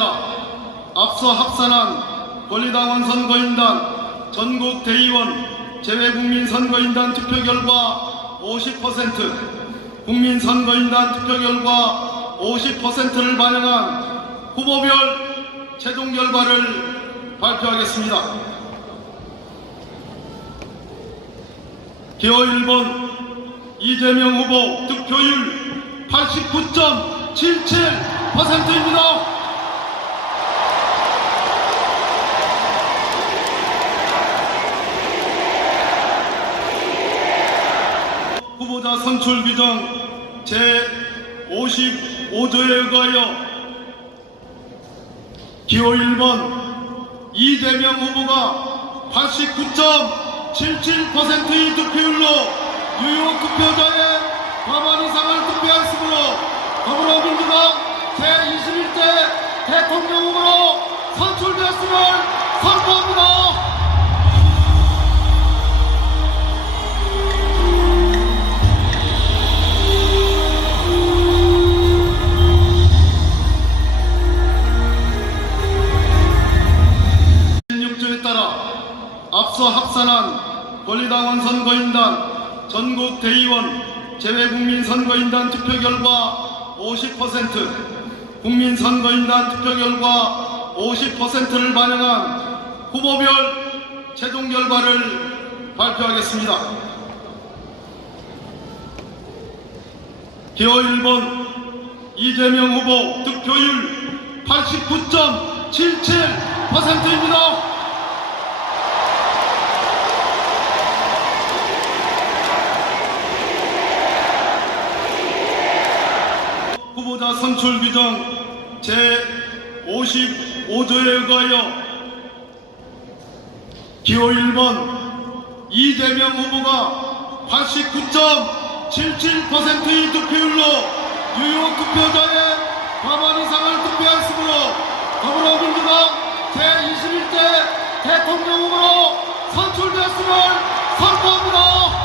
따라 앞서 합산한 권리당 원 선거인단 전국 대의원 재외국민 선거인단 투표 결과 50% 국민 선거인단 투표 결과 50%를 반영한 후보별 최종 결과를 발표하겠습니다. 기호 1번 이재명 후보 득표율 89.77%입니다. 후보자 선출 규정 제55조에 의하여 기호 1번 이재명 후보가 89.77%의 득표율로 유효 투표자의 과반 이상을 투표했으므로 더불어민주당 제21대 대통령 후보로 선출되었음을 선포합니다. 앞서 합산한 권리당원 선거인단 전국 대의원 재외국민 선거인단 투표 결과 50% 국민 선거인단 투표 결과 50%를 반영한 후보별 최종 결과를 발표하겠습니다. 기호 1번 이재명 후보 득표율 89.77%입니다. 선출 규정 제55조에 의하여 기호 1번 이재명 후보가 89.77%의 득표율로 유효 투표자의 과반 이상을 투표했으므로 더불어민주당 제21대 대통령 후보로 선출되었음을 선포합니다.